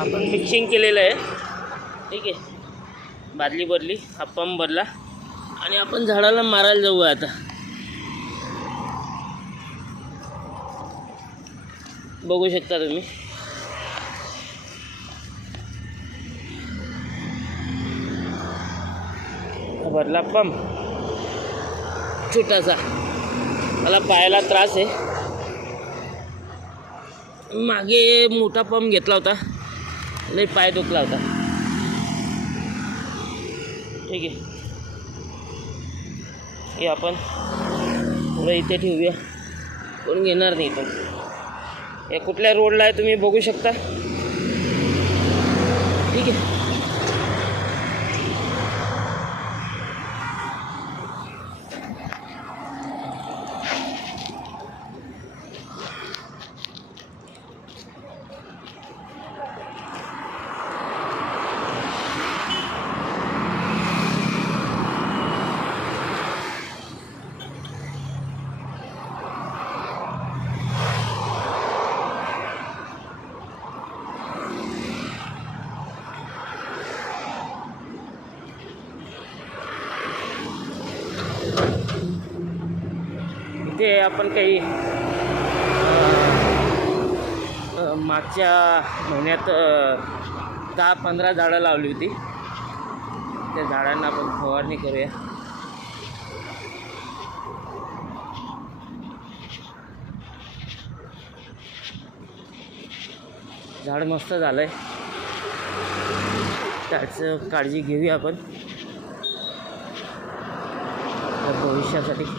आपण मिक्सिंग केलेलं आहे, ठीक आहे. बादली भरली, हा पंप भरला आणि आपण झाडाला मारायला जाऊ आता. बघू शकता तुम्ही. भरला पंप छोटासा. मला पायाला त्रास आहे. मागे मोठा पंप घेतला होता, लई पाय दुखला होता, ठीक आहे. हे आपण थोडं इथे ठेवूया, कोण घेणार नाही. पण हे कुठल्या रोडला आहे तुम्ही बघू शकता, ठीक आहे. इथे आपण काही मागच्या महिन्यात 10-15 झाडं लावली होती. त्या झाडांना आपण फवारणी करूया. झाड मस्त झालं आहे, त्याचं काळजी घेऊया आपण भविष्यासाठी.